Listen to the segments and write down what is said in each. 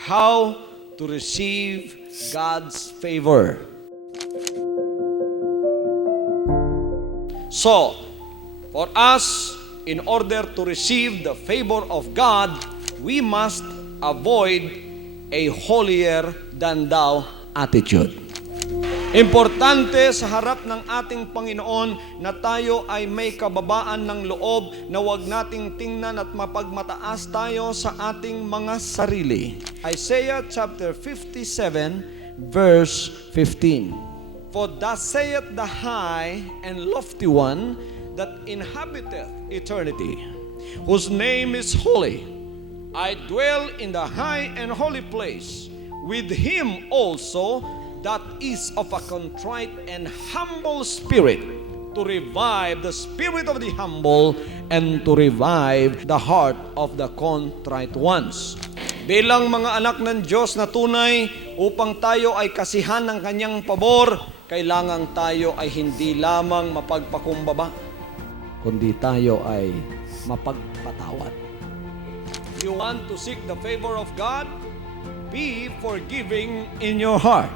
how to receive God's favor. So, for us, in order to receive the favor of God, we must avoid a holier than thou attitude. Importante sa harap ng ating Panginoon na tayo ay may kababaan ng loob na huwag nating tingnan at mapagmataas tayo sa ating mga sarili. Isaiah chapter 57 verse 15. For thus saith the high and lofty one that inhabiteth eternity, whose name is holy. I dwell in the high and holy place, with him also that is of a contrite and humble spirit, to revive the spirit of the humble and to revive the heart of the contrite ones. Bilang mga anak ng Diyos na tunay, upang tayo ay kasihan ng kanyang pabor, kailangan tayo ay hindi lamang mapagpakumbaba, kundi tayo ay mapagpatawad. If you want to seek the favor of God, be forgiving in your heart.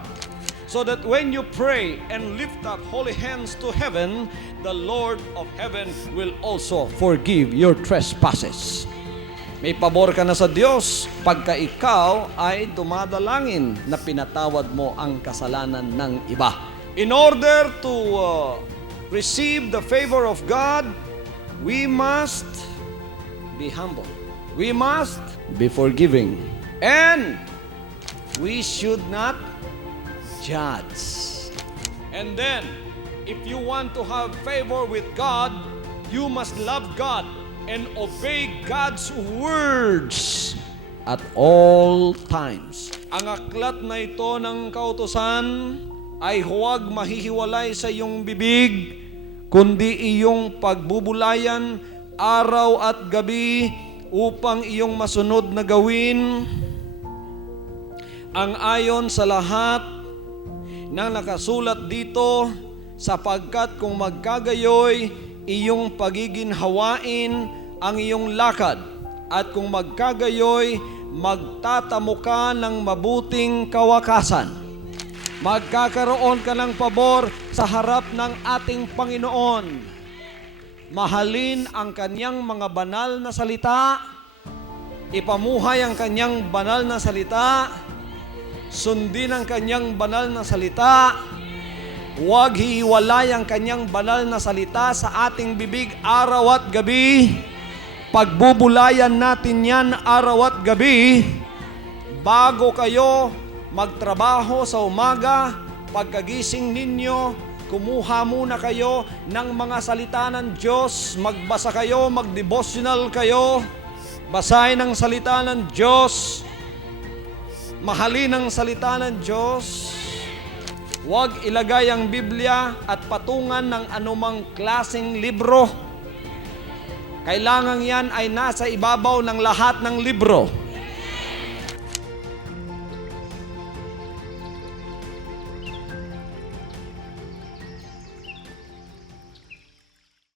So that when you pray and lift up holy hands to heaven, the Lord of heaven will also forgive your trespasses. May pabor ka na sa Diyos pagka ikaw ay dumadalangin na pinatawad mo ang kasalanan ng iba. In order to receive the favor of God, we must be humble. We must be forgiving. And we should not judge. And then, if you want to have favor with God, you must love God and obey God's words at all times. Ang aklat na ito ng kautusan ay huwag mahihiwalay sa iyong bibig, kundi iyong pagbubulayan araw at gabi upang iyong masunod na gawin ang ayon sa lahat ng nakasulat dito, sapagkat kung magkagayoy iyong pagiginhawain ang iyong lakad, at kung magkagayoy magtatamo ka ng mabuting kawakasan. Magkakaroon ka ng pabor sa harap ng ating Panginoon. Mahalin ang kanyang mga banal na salita, ipamuhay ang kanyang banal na salita, sundin ang kanyang banal na salita, huwag hihiwalay ang kanyang banal na salita sa ating bibig araw at gabi. Pagbubulayan natin yan araw at gabi. Bago kayo magtrabaho sa umaga, pagkagising ninyo, kumuha muna kayo ng mga salita ng Diyos. Magbasa kayo, mag-devotional kayo, basahin ang salita ng Diyos, mahalin ang salita ng Diyos. Huwag ilagay ang Biblia at patungan ng anumang klaseng libro. Kailangan yan ay nasa ibabaw ng lahat ng libro.